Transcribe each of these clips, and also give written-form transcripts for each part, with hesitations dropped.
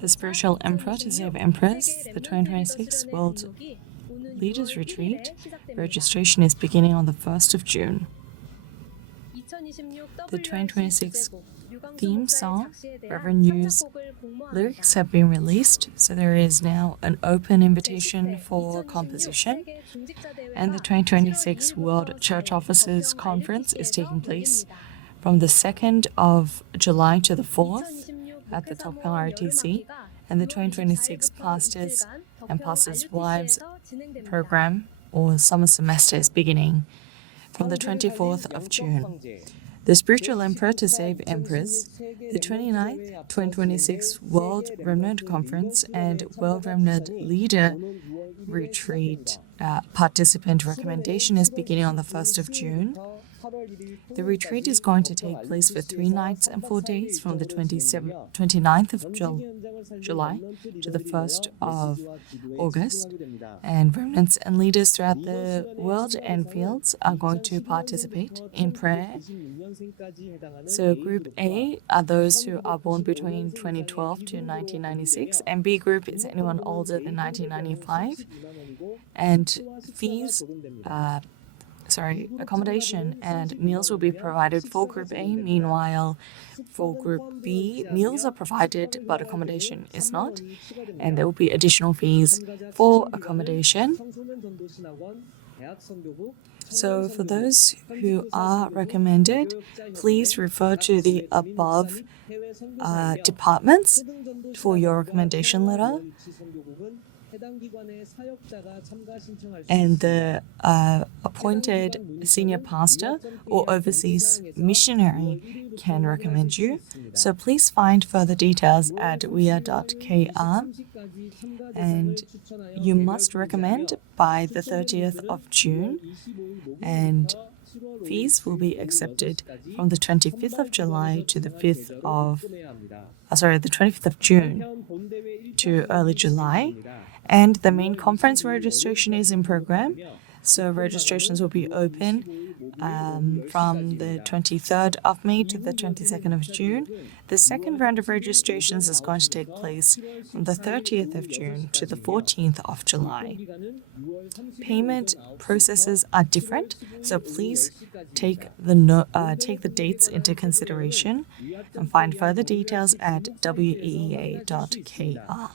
The Spiritual Emperor to Save Empress, the 2026 World Leaders Retreat. Registration is beginning on the 1st of June. The 2026 theme song, Reverend Yu's lyrics have been released, so there is now an open invitation for composition. And the 2026 World Church Officers Conference is taking place from the 2nd of July to the 4th at the Tokpyeong RTC, and the 2026 Pastors and Pastors' Wives program or summer semester is beginning from the 24th of June. The Spiritual Emperor to Save Empress, the 29th 2026 World Remnant Conference and World Remnant Leader Retreat participant recommendation is beginning on the 1st of June. The retreat is going to take place for 3 nights and 4 days from the 29th of July to the 1st of August. And remnants and leaders throughout the world and fields are going to participate in prayer. So Group A are those who are born between 2012 to 1996, and B Group is anyone older than 1995. And fees, accommodation and meals will be provided for Group A. Meanwhile, for Group B, meals are provided, but accommodation is not. And there will be additional fees for accommodation. So for those who are recommended, please refer to the above departments for your recommendation letter. And the appointed senior pastor or overseas missionary can recommend you. So please find further details at wea.kr, and you must recommend by the 30th of June, and fees will be accepted from the 25th of July to the 25th of June to early July. And the main conference registration is in program, so registrations will be open from the 23rd of May to the 22nd of June. The second round of registrations is going to take place from the 30th of June to the 14th of July. Payment processes are different, so please take the dates into consideration and find further details at weea.kr.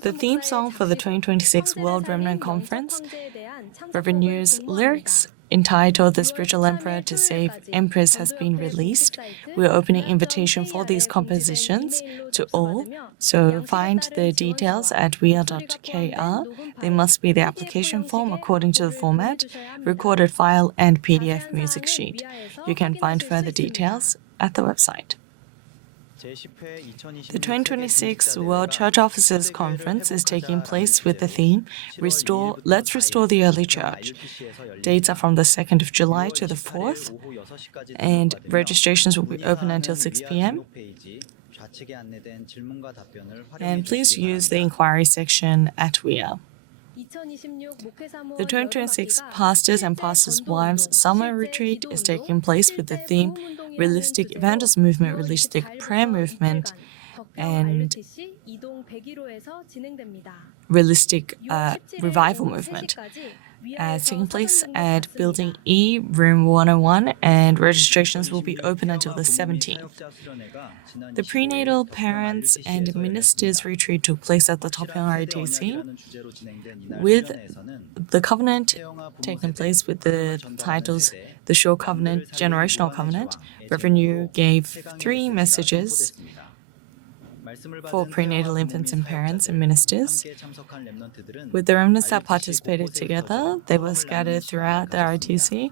The theme song for the 2026 World Remnant Conference, Reverend Yu's lyrics entitled The Spiritual Emperor to Save Empress has been released. We are opening invitation for these compositions to all, so find the details at wea.kr. They must be the application form according to the format, recorded file and PDF music sheet. You can find further details at the website. The 2026 World Church Officers Conference is taking place with the theme, Let's Restore the Early Church. Dates are from the 2nd of July to the 4th, and registrations will be open until 6 p.m. And please use the inquiry section at WEA. The 2026 Pastors and Pastors' Wives Summer Retreat is taking place with the theme Realistic Evangelism Movement, Realistic Prayer Movement, and Realistic Revival Movement. Taking place at Building E, Room 101, and registrations will be open until the 17th. The Prenatal Parents and Ministers Retreat took place at the Tokpyeong RTC, with the covenant taking place with the titles The Sure Covenant, Generational Covenant. Reverend Yu gave 3 messages for prenatal infants and parents and ministers. With the remnants that participated together, they were scattered throughout the RTC,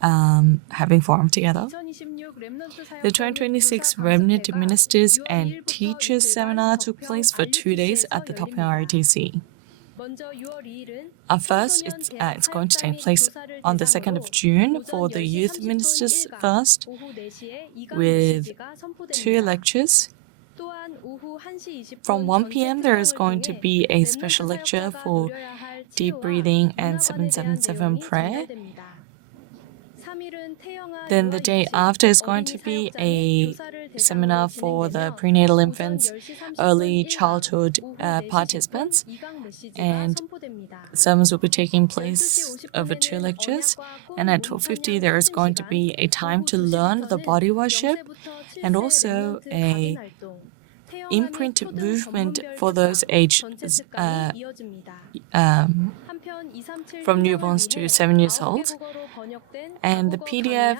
having formed together. The 2026 Remnant Ministers and Teachers Seminar took place for 2 days at the Tokpyeong RTC. First, it's going to take place on the 2nd of June for the youth ministers first, with 2 lectures. From 1 p.m. there is going to be a special lecture for deep breathing, and 777 prayer. Then the day after is going to be a seminar for the prenatal infants, early childhood participants, and sermons will be taking place over 2 lectures. And at 12:50 there is going to be a time to learn the body worship and also a imprint movement for those aged from newborns to 7 years old. And the PDF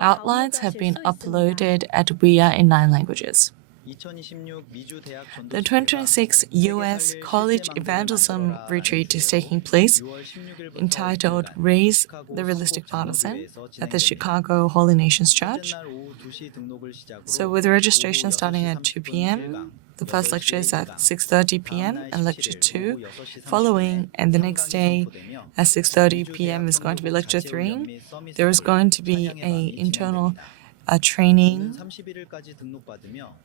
outlines have been uploaded at WIA in 9 languages. The 2026 U.S. College Evangelism Retreat is taking place, entitled Raise the Realistic Partisan, at the Chicago Holy Nations Church. So with registration starting at 2 p.m., the first lecture is at 6:30 p.m. and lecture 2 following, and the next day at 6:30 p.m. is going to be lecture 3. There is going to be an internal training,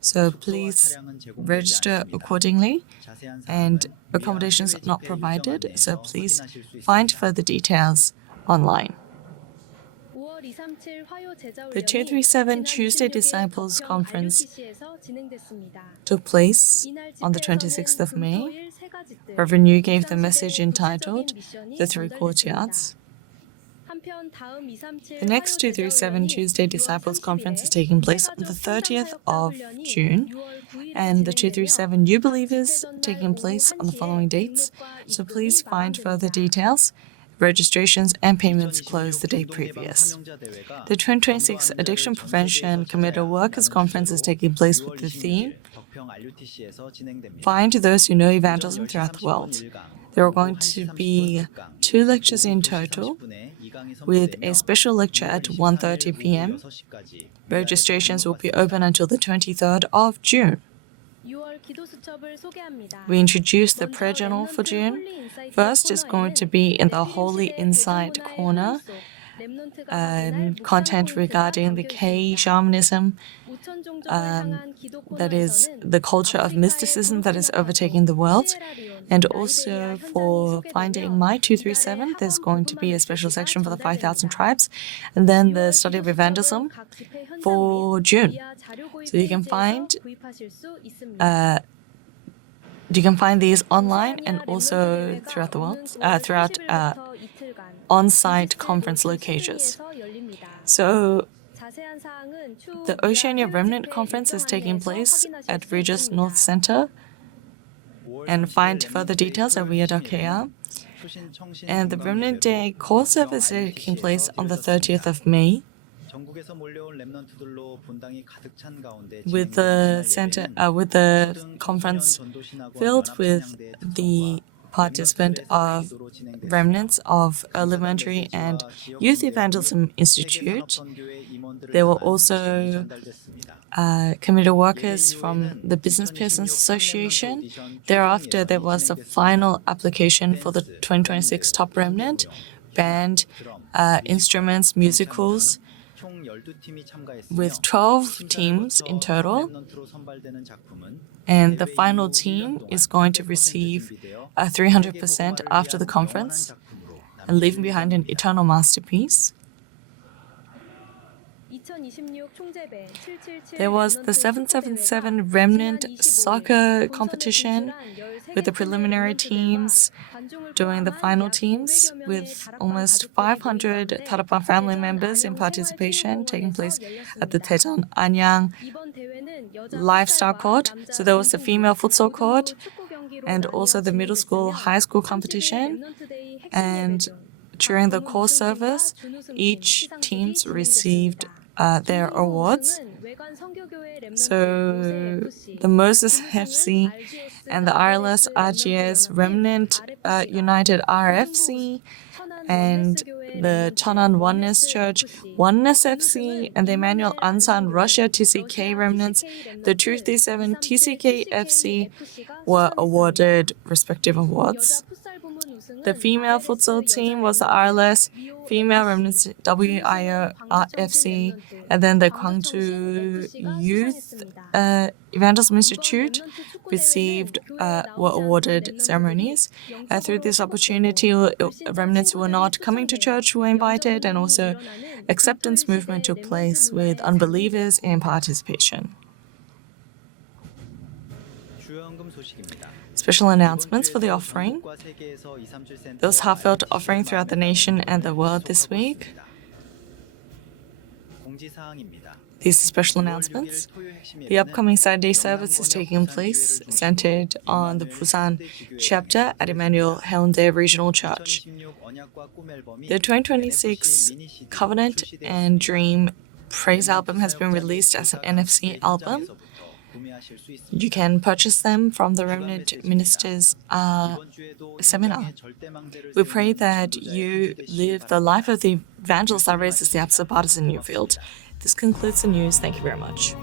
so please register accordingly, and accommodations are not provided, so please find further details online. The 237 Tuesday Disciples Conference took place on the 26th of May. Reverend Yu gave the message entitled The Three Courtyards. The next 237 Tuesday Disciples Conference is taking place on the 30th of June, and the 237 New Believers taking place on the following dates, so please find further details. Registrations and payments close the day previous. The 2026 Addiction Prevention Committee Workers Conference is taking place with the theme Find Those Who Know Evangelism Throughout the World. There are going to be 2 lectures in total, with a special lecture at 1:30 p.m. Registrations will be open until the 23rd of June. We introduced the prayer journal for June. First is going to be in the Holy Insight corner, content regarding the K shamanism, that is the culture of mysticism that is overtaking the world. And also for Finding My 237, there's going to be a special section for the 5,000 tribes, and then the study of evangelism for June. So you can find these online and also throughout the world, throughout on-site conference locations. So the Oceania Remnant Conference is taking place at Regis North Center, and find further details at wea.kr. And the Remnant Day call service is taking place on the 30th of May, with the conference filled with the participant of remnants of Elementary and Youth Evangelism Institute. There were also committee workers from the Business Persons Association. Thereafter, there was a final application for the 2026 Top Remnant, band, instruments, musicals, with 12 teams in total. And the final team is going to receive 300% after the conference, and leaving behind an eternal masterpiece. There was the 777 Remnant Soccer competition with the preliminary teams doing the final teams, with almost 500 Tarapan family members in participation, taking place at the Daejeon Anyang Lifestyle Court. So there was the female futsal court and also the middle school, high school competition. And during the call service, each teams received their awards. So the Moses FC and the RLS RGS Remnant United RFC and the Cheonan Oneness Church Oneness FC and the Emmanuel Ansan Russia TCK Remnants, the 237 TCK FC were awarded respective awards. The female futsal team was the RLS Female Remnants WIO FC, and then the Gwangju Youth Evangelism Institute, were awarded ceremonies. Through this opportunity, remnants who were not coming to church were invited, and also acceptance movement took place with unbelievers in participation. Special announcements for the offering. There was heartfelt offering throughout the nation and the world this week. These are special announcements. The upcoming Saturday service is taking place, centered on the Busan chapter at Emmanuel Haeundae Regional Church. The 2026 Covenant and Dream Praise album has been released as an NFC album. You can purchase them from the Remnant Ministers seminar. We pray that you live the life of the evangelist that raises the absolute partisan in your field. This concludes the news. Thank you very much.